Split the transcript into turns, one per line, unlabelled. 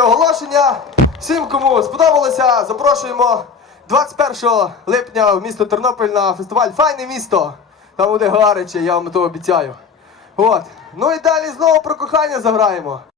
оголошення. Всім, кому сподобалося, запрошуємо 21 липня в місто Тернопіль на фестиваль Файне місто. Там буде гаряче, я вам то обіцяю. От. Ну і далі знову про кохання заграємо.